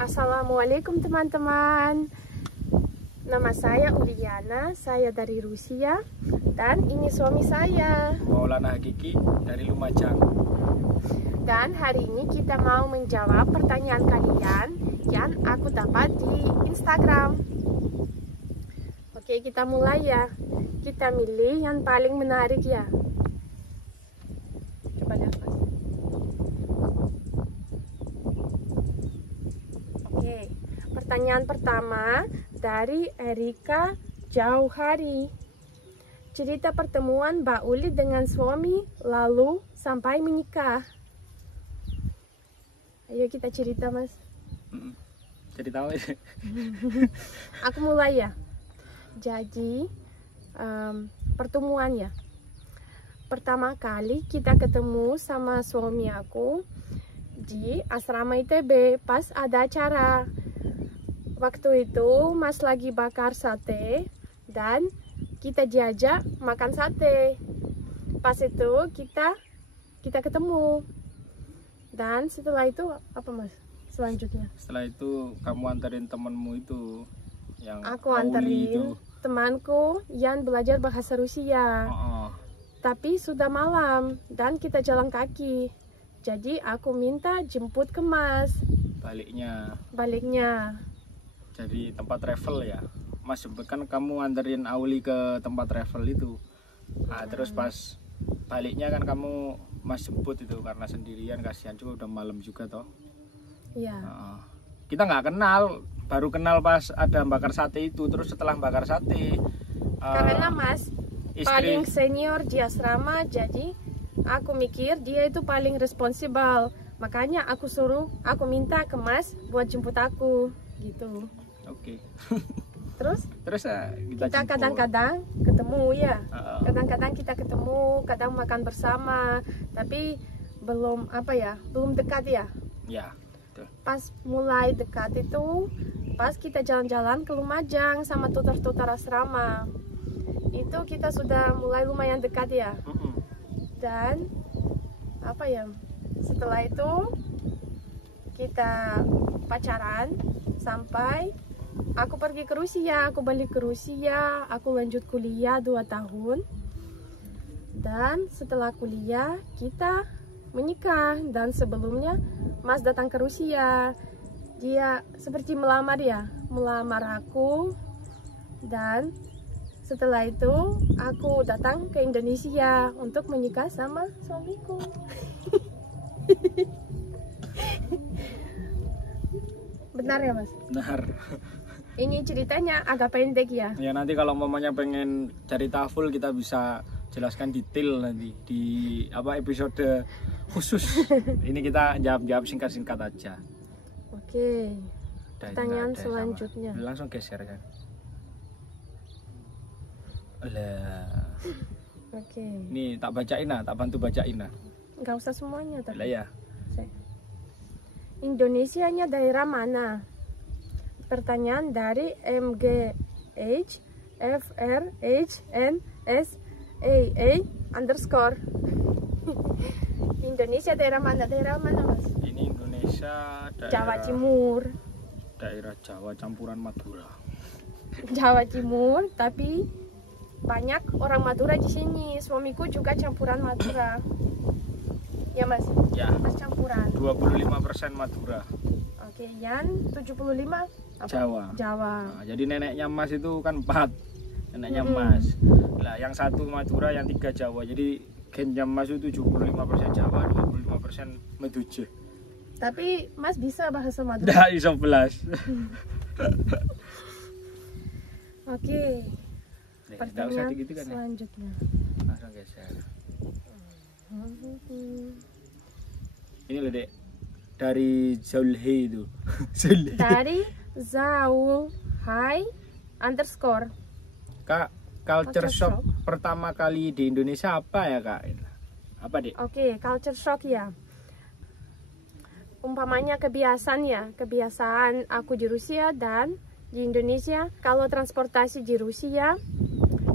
Assalamualaikum teman-teman. Nama saya Uliana, saya dari Rusia. Dan ini suami saya, Maulana Hakiki dari Lumajang. Dan hari ini kita mau menjawab pertanyaan kalian yang aku dapat di Instagram. Oke, kita mulai ya. Kita milih yang paling menarik ya. Coba lihat Mas. Oke, pertanyaan pertama dari Erika Jauhari. Cerita pertemuan Mbak Uli dengan suami lalu sampai menikah. Ayo kita cerita Mas. Cerita apa? Aku mulai ya. Jadi pertemuan ya. Pertama kali kita ketemu sama suami aku di asrama ITB pas ada acara. Waktu itu Mas lagi bakar sate dan kita diajak makan sate. Pas itu kita ketemu. Dan setelah itu apa Mas? Selanjutnya? Setelah itu kamu anterin temenmu itu yang Aku Auli anterin itu. temanku yang belajar bahasa Rusia. Tapi sudah malam dan kita jalan kaki. Jadi aku minta jemput ke Mas. Baliknya. Jadi tempat travel ya. Mas jemput kan kamu anterin Auli ke tempat travel itu. Nah, terus pas baliknya kan kamu Mas jemput itu karena sendirian, kasihan juga udah malam juga toh. Iya. Kita nggak kenal, baru kenal pas ada bakar sate itu. Terus setelah bakar sate Karena Mas istri paling senior di asrama, jadi aku mikir dia itu paling responsibel. Makanya aku minta ke Mas buat jemput aku gitu. Oke. Terus kita kita jemput. kadang-kadang ketemu ya. Kadang-kadang kita ketemu, kadang makan bersama, tapi belum dekat ya. Ya, betul. Pas mulai dekat itu, pas kita jalan-jalan ke Lumajang sama tutor-tutor asrama. Itu kita sudah mulai lumayan dekat ya. Dan setelah itu kita pacaran sampai aku pergi ke Rusia, aku balik ke Rusia, aku lanjut kuliah 2 tahun. Dan setelah kuliah kita menikah. Dan sebelumnya Mas datang ke Rusia. Dia seperti melamar aku. Dan setelah itu aku datang ke Indonesia untuk menikah sama suamiku. Benar ya Mas? Benar. Ini ceritanya agak pendek ya. Ya nanti kalau mamanya pengen cerita full kita bisa jelaskan detail nanti di episode khusus. Ini kita jawab singkat-singkat aja. Oke. Pertanyaan selanjutnya. Langsung geser kan. Alah. Oke. Ini tak bantu bacain lah. Nggak usah semuanya tapi. Lah ya. Indonesianya daerah mana? Pertanyaan dari MGHFRHNSAA_. Indonesia daerah mana? Daerah mana Mas? Ini Indonesia daerah Jawa Timur. Daerah Jawa campuran Madura. Jawa Timur, tapi banyak orang Madura di sini. Suamiku juga campuran Madura. Ya Mas? Ya. Mas campuran. 25% Madura. Oke, yang 75 apa? Jawa. Nah, jadi neneknya Mas itu kan 4. Neneknya Mas. Lah yang 1 Madura, yang 3 Jawa. Jadi gennya Mas itu 75% Jawa, 25% Madura. Tapi Mas bisa bahasa Madura. Dah iso belas. Oke. Pertanyaan gitu kan selanjutnya. Langsung geser. Ini loh Dek, dari Zulhi itu. Dari Zaulhai _ Kak, culture shock pertama kali di Indonesia apa ya Kak? Apa Dek? Oke, culture shock ya. Umpamanya kebiasaan aku di Rusia dan di Indonesia. Kalau transportasi di Rusia,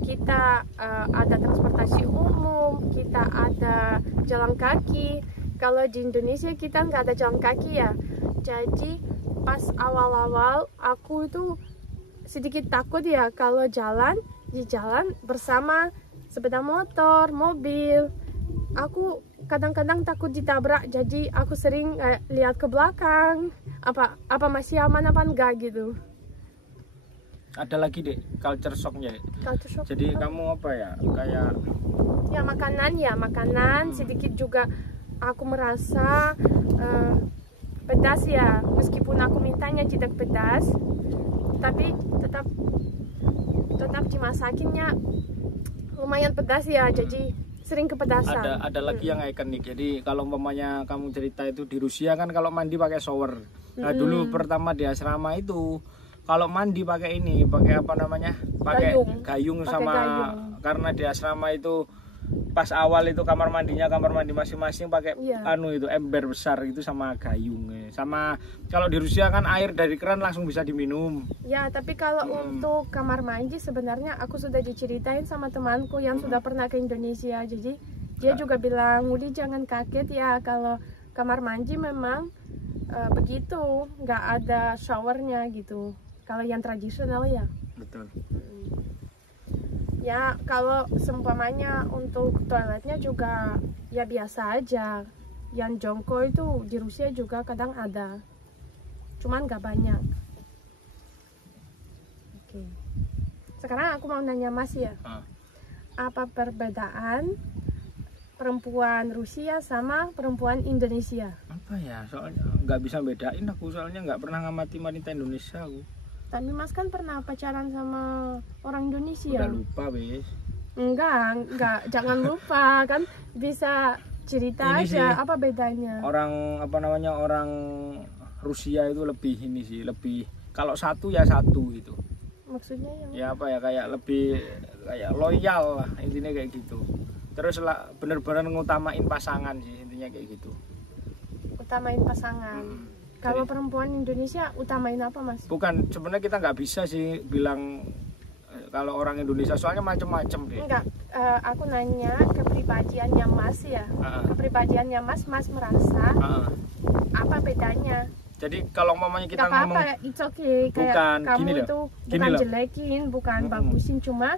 kita ada transportasi umum, kita ada jalan kaki. Kalau di Indonesia kita nggak ada jalan kaki ya. Jadi pas awal-awal aku itu sedikit takut ya kalau jalan di jalan bersama sepeda motor, mobil. Aku kadang-kadang takut ditabrak, jadi aku sering lihat ke belakang, apa masih aman apa enggak gitu. Ada lagi dek, culture shocknya dek. Culture shock. Jadi kamu apa ya, kayak Ya makanan sedikit juga aku merasa pedas ya, meskipun aku mintanya tidak pedas, tapi tetap dimasakinnya lumayan pedas ya, jadi sering kepedasan. ada lagi yang ikonik. Jadi kalau umpamanya kamu cerita itu di Rusia kan kalau mandi pakai shower. Nah dulu pertama di asrama itu kalau mandi pakai ini, pakai apa namanya, pakai gayung sama gayung. Karena di asrama itu pas awal itu kamar mandi masing-masing pakai itu ember besar itu sama gayung. Sama kalau di Rusia kan air dari keran langsung bisa diminum. Ya, tapi kalau untuk kamar mandi sebenarnya aku sudah diceritain sama temanku yang sudah pernah ke Indonesia. Jadi dia juga bilang, Uli jangan kaget ya kalau kamar mandi memang begitu, nggak ada showernya gitu. Kalau yang tradisional ya. Betul. Ya kalau seumpamanya untuk toiletnya juga ya biasa aja. Yang jongkok itu di Rusia juga kadang ada, cuman nggak banyak. Oke. Sekarang aku mau nanya Mas ya, apa perbedaan perempuan Rusia sama perempuan Indonesia? Apa ya, soalnya nggak bisa bedain aku, soalnya nggak pernah ngamati wanita Indonesia aku. Tapi Mas kan pernah pacaran sama orang Indonesia. Udah lupa wes. Enggak, jangan lupa kan, bisa cerita ini aja sih, apa bedanya. Orang Rusia itu lebih ini sih, lebih kalau satu ya satu gitu. Maksudnya yang Ya apa ya, kayak lebih kayak loyal lah intinya kayak gitu. Terus lah bener-bener ngutamain pasangan sih intinya kayak gitu. utamain pasangan. Kalau perempuan Indonesia utamain apa Mas? Bukan, sebenarnya kita nggak bisa sih bilang kalau orang Indonesia, soalnya macem-macem deh. Enggak, aku nanya kepribadiannya Mas ya. Kepribadiannya Mas merasa apa bedanya? Jadi kalau mamanya kita ngomong apa-apa, it's okay. Kayak bukan, kamu itu bukan jelekin, bukan bagusin, cuma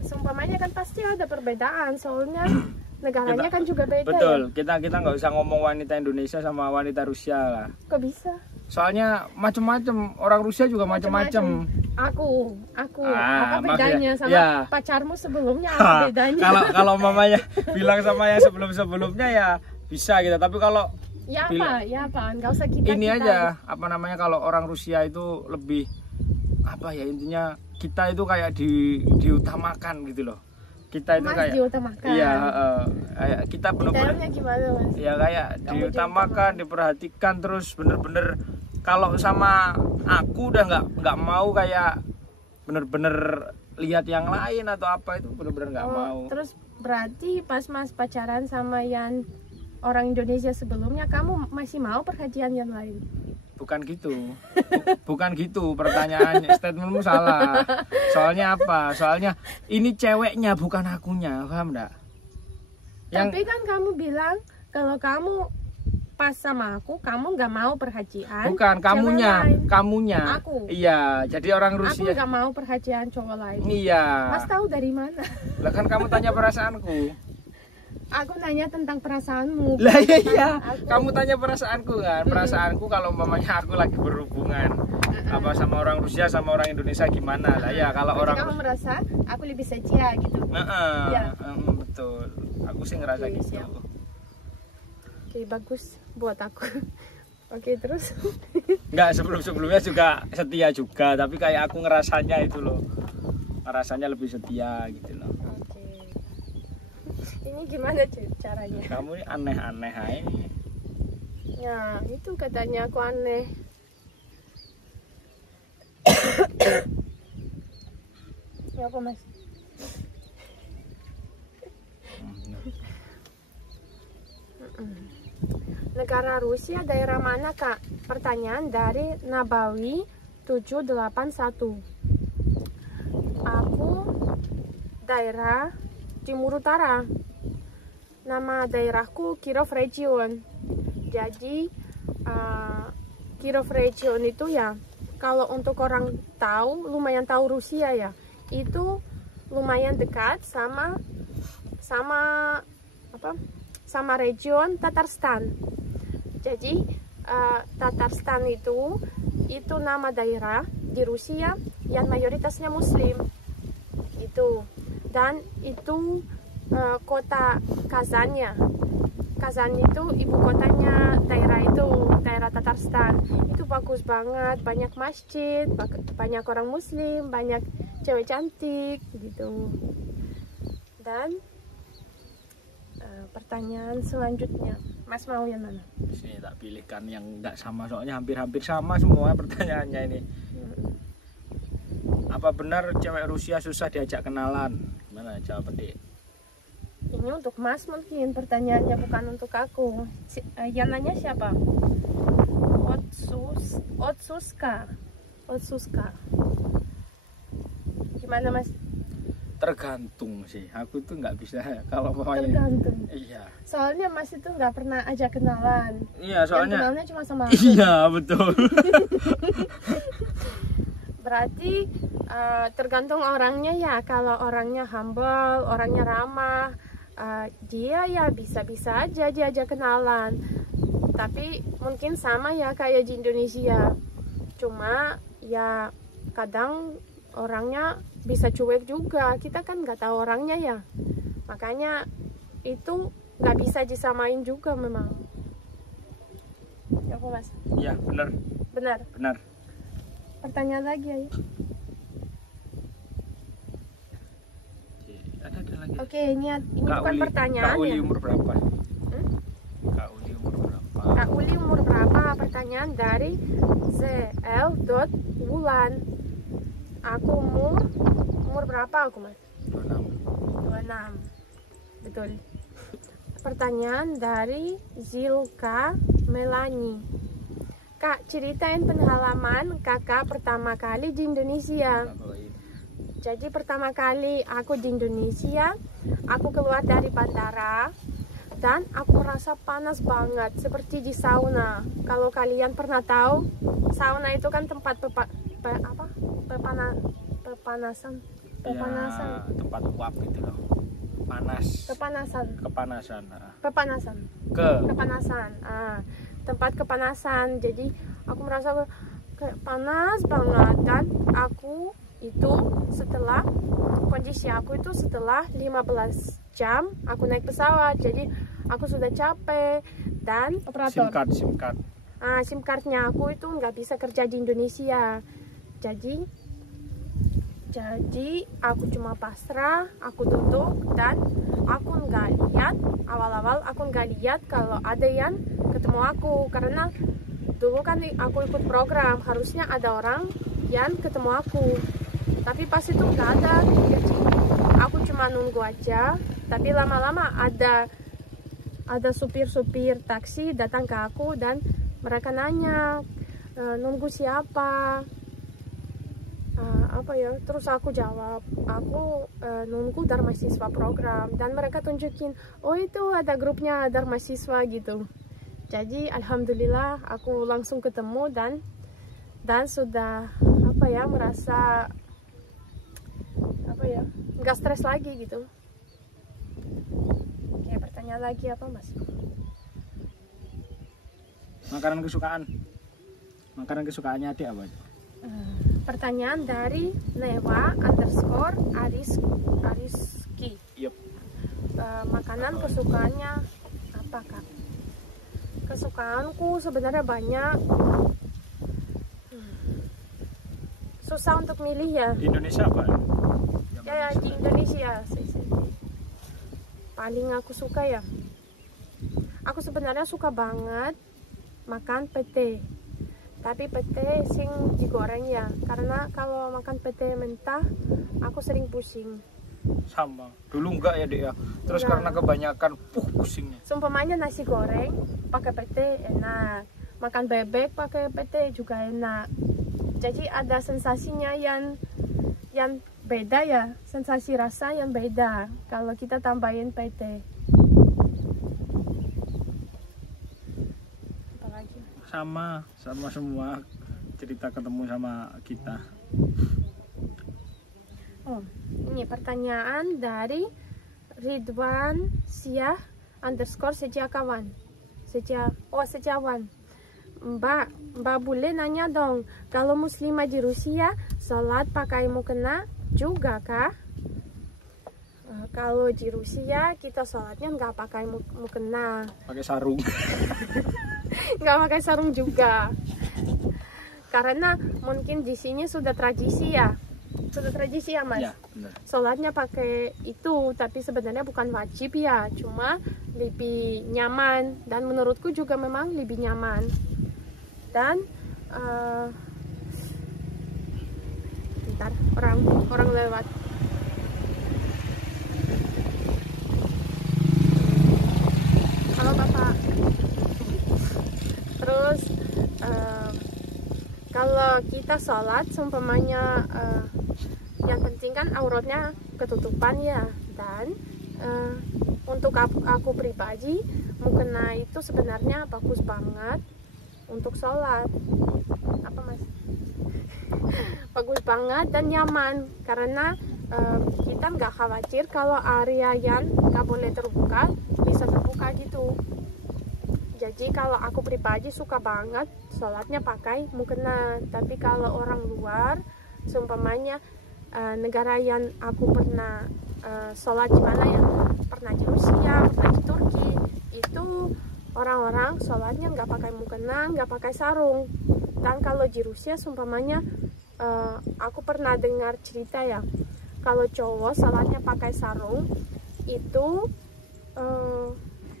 seumpamanya kan pasti ada perbedaan, soalnya negaranya kan juga beda. Betul, ya? kita nggak usah ngomong wanita Indonesia sama wanita Rusia lah. Kok bisa? Soalnya macem-macem, orang Rusia juga macem-macem. Aku apa bedanya sama pacarmu sebelumnya? Apa bedanya? Kalau mamanya bilang sama yang sebelumnya ya bisa gitu, tapi kalau ya apa, nggak usah kita ini aja apa namanya, kalau orang Rusia itu lebih apa ya, intinya kita itu kayak diutamakan gitu loh. Kita itu kayak diutamakan. Iya, kayak kita benar-benar gimana Mas? Ya kayak diutamakan, diperhatikan, terus bener-bener kalau sama aku udah nggak mau kayak bener-bener lihat yang lain atau apa, itu bener-bener nggak mau. Terus berarti pas Mas pacaran sama yang orang Indonesia sebelumnya, kamu masih mau perhatian yang lain? Bukan gitu. Bukan gitu pertanyaannya, statementmu salah. Soalnya apa? Soalnya ini ceweknya bukan akunya, paham enggak? Tapi kan kamu bilang kalau kamu pas sama aku, kamu nggak mau perhatian. Bukan, kamunya. Aku. Iya, jadi orang Rusia. Aku nggak mau perhatian cowok lain. Iya. Mas tahu dari mana? Lah kan kamu tanya perasaanku. Aku nanya tentang perasaanmu. Lah iya. Kamu tanya perasaanku kan? Perasaanku kalau umpamanya aku lagi berhubungan apa sama orang Rusia sama orang Indonesia gimana lah ya, kalau orang kamu merasa aku lebih setia gitu. Ya. Betul. Aku sih ngerasa gitu. Siap. Oke, bagus buat aku. Oke, terus? Enggak, sebelumnya juga setia juga, tapi kayak aku ngerasanya itu loh. Ngerasanya lebih setia gitu loh. Ini gimana caranya? Kamu ini aneh-aneh aja. Ya, itu katanya aku aneh. Ya apa Mas? Negara Rusia daerah mana Kak? Pertanyaan dari Nabawi 781. Aku daerah Timur Utara. Nama daerahku Kirov Region. Jadi Kirov region itu ya, kalau untuk orang tahu, lumayan tahu Rusia ya, itu lumayan dekat sama region Tatarstan. Jadi Tatarstan itu nama daerah di Rusia yang mayoritasnya Muslim itu, dan itu kota Kazannya. Kazan itu ibu kotanya daerah Tatarstan. Itu bagus banget, banyak masjid, banyak orang Muslim, banyak cewek cantik gitu. Dan pertanyaan selanjutnya, Mas mau yang mana? Sini tak pilihkan yang enggak sama, soalnya hampir-hampir sama semua pertanyaannya ini. Apa benar cewek Rusia susah diajak kenalan? Gimana jawab Dek? Ini untuk Mas mungkin pertanyaannya, bukan untuk aku. Yang nanya siapa? Otsuska. Gimana Mas? Tergantung sih, aku tuh nggak bisa kalau pokoknya. Tergantung. Iya. Soalnya Mas itu nggak pernah ajak kenalan. Iya, soalnya. Yang kenalnya cuma sama aku. Iya, betul. Berarti tergantung orangnya ya. Kalau orangnya humble, orangnya ramah, dia ya bisa-bisa aja diajak kenalan. Tapi mungkin sama ya kayak di Indonesia. Cuma ya kadang orangnya bisa cuek juga. Kita kan nggak tahu orangnya ya. Makanya itu nggak bisa disamain juga memang. Ya, Mas? Iya, benar. Benar. Pertanyaan lagi ayo. Ada lagi. Oke, ini bukan pertanyaan Kak Uli ya. umur berapa? Kak Uli umur berapa? Kak Uli umur berapa? Pertanyaan dari ZL.Wulan. Aku umur berapa aku, Mas? 26. Betul. Pertanyaan dari Zilka Melani. Kak, ceritain pengalaman kakak pertama kali di Indonesia. Jadi pertama kali aku di Indonesia, aku keluar dari bandara dan aku merasa panas banget seperti di sauna. Kalau kalian pernah tahu, sauna itu kan tempat pepanasan. Ya, tempat uap gitu loh. Kepanasan. Tempat kepanasan. Jadi aku merasa kayak panas banget, dan aku itu setelah kondisi aku itu setelah 15 jam aku naik pesawat, jadi aku sudah capek dan operator SIM cardnya aku itu nggak bisa kerja di Indonesia, jadi aku cuma pasrah, aku duduk dan aku nggak lihat, awal-awal aku nggak lihat kalau ada yang ketemu aku, karena dulu kan aku ikut program, harusnya ada orang yang ketemu aku, tapi pas itu nggak ada. Jadi aku cuma nunggu aja, tapi lama-lama ada supir-supir taksi datang ke aku dan mereka nanya, nunggu siapa? Terus aku jawab, aku nunggu Dharma Siswa program, dan mereka tunjukin, oh itu ada grupnya Dharma Siswa gitu. Jadi alhamdulillah aku langsung ketemu dan sudah merasa nggak stres lagi gitu. Oke, pertanyaan lagi apa Mas? Makanan kesukaannya adik apa? Pertanyaan dari Lewa_Ariski. Yep. Makanan kesukaannya apa, Kak? Kesukaanku sebenarnya banyak. Susah untuk milih ya. Di Indonesia apa? Ya, di Indonesia. Paling aku suka ya. Aku sebenarnya suka banget makan pete. Tapi pete sing digoreng ya, karena kalau makan pete mentah aku sering pusing. Sama, dulu enggak ya Dek ya, terus Enggak. karena kebanyakan pusingnya. Seumpamanya nasi goreng pakai pete enak, makan bebek pakai pete juga enak. Jadi ada sensasinya yang beda ya, sensasi rasa yang beda kalau kita tambahin pete. sama semua cerita ketemu sama kita. Oh, ini pertanyaan dari Ridwan Syah _ sejakawan. Sejakawan. Mbak boleh nanya dong, kalau muslimah di Rusia sholat pakai mukena juga kah? Kalau di Rusia kita sholatnya nggak pakai mukena, Pakai sarung. nggak pakai sarung juga, karena mungkin di sini sudah tradisi ya mas. Ya, benar. Sholatnya pakai itu, tapi sebenarnya bukan wajib ya, cuma lebih nyaman dan menurutku juga memang lebih nyaman. Dan bentar, orang lewat. Halo Bapak. Terus kalau kita sholat seumpamanya yang penting kan auratnya ketutupan ya. Dan untuk aku pribadi, mukena itu sebenarnya bagus banget untuk sholat. Apa mas? Bagus banget dan nyaman, karena kita nggak khawatir kalau area yang nggak boleh terbuka bisa terbuka gitu. Jadi kalau aku pribadi suka banget sholatnya pakai mukena. Tapi kalau orang luar, seumpamanya negara yang aku pernah sholat di mana ya, pernah di Rusia, pernah di Turki, itu orang-orang sholatnya nggak pakai mukena, nggak pakai sarung. Dan kalau di Rusia seumpamanya aku pernah dengar cerita ya, kalau cowok sholatnya pakai sarung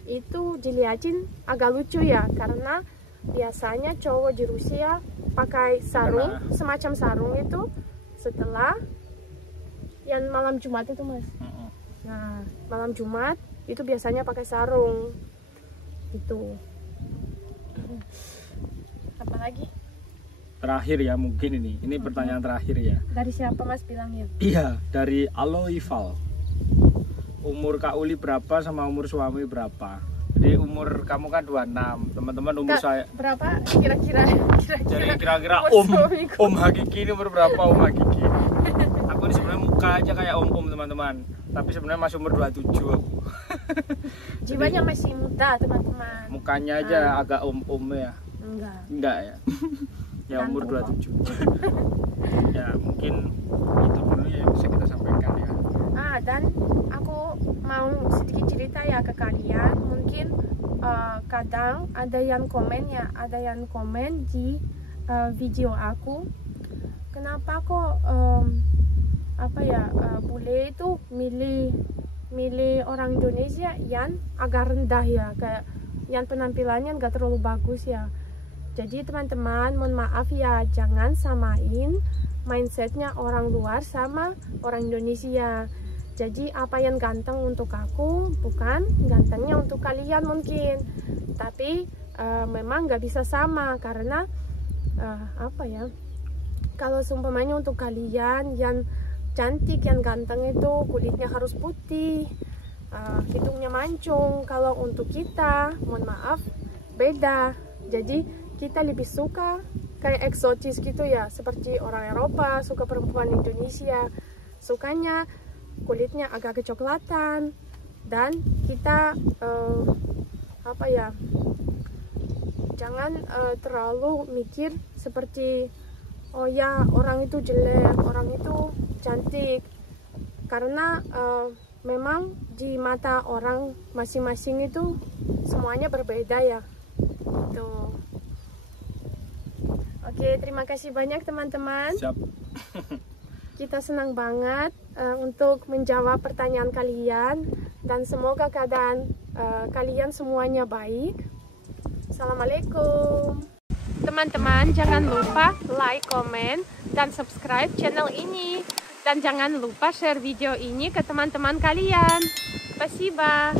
itu dilihatin agak lucu ya, karena biasanya cowok di Rusia pakai sarung, semacam sarung itu setelah yang malam Jumat itu mas. Nah, malam Jumat itu biasanya pakai sarung itu. Apa lagi? Terakhir ya mungkin ini pertanyaan terakhir ya. Dari siapa mas bilangnya? Iya, dari Aloival. Umur Kak Uli berapa sama umur suami berapa? Jadi umur kamu kan 26, teman-teman umur saya berapa kira-kira? Jadi kira-kira om Hakiki ini umur berapa om Hakiki? Aku ini sebenarnya muka aja kayak om teman-teman, tapi sebenarnya masih umur 27 aku. Jiwanya masih muda teman-teman. Mukanya aja agak om ya. Enggak ya. Ya umur 27. Ya mungkin itu dulu ya yang bisa kita sampaikan ya. Dan aku mau sedikit cerita ya ke kalian. Mungkin kadang ada yang komen di video aku, kenapa kok bule itu milih orang Indonesia yang agak rendah ya, kayak yang penampilannya nggak terlalu bagus ya. Jadi teman-teman, mohon maaf ya, jangan samain mindsetnya orang luar sama orang Indonesia. Jadi apa yang ganteng untuk aku bukan gantengnya untuk kalian mungkin. Tapi memang nggak bisa sama, karena kalau seumpamanya untuk kalian yang cantik, yang ganteng itu kulitnya harus putih, hidungnya mancung. Kalau untuk kita, mohon maaf, beda. Jadi kita lebih suka kayak eksotis gitu ya, seperti orang Eropa suka perempuan Indonesia sukanya kulitnya agak kecoklatan. Dan kita jangan terlalu mikir seperti oh ya orang itu jelek, orang itu cantik, karena memang di mata orang masing-masing itu semuanya berbeda ya. Tuh. Oke, terima kasih banyak teman-teman. Siap. Kita senang banget untuk menjawab pertanyaan kalian, dan semoga keadaan kalian semuanya baik. Assalamualaikum. Teman-teman, jangan lupa like, komen, dan subscribe channel ini. Dan jangan lupa share video ini ke teman-teman kalian. Spasiba.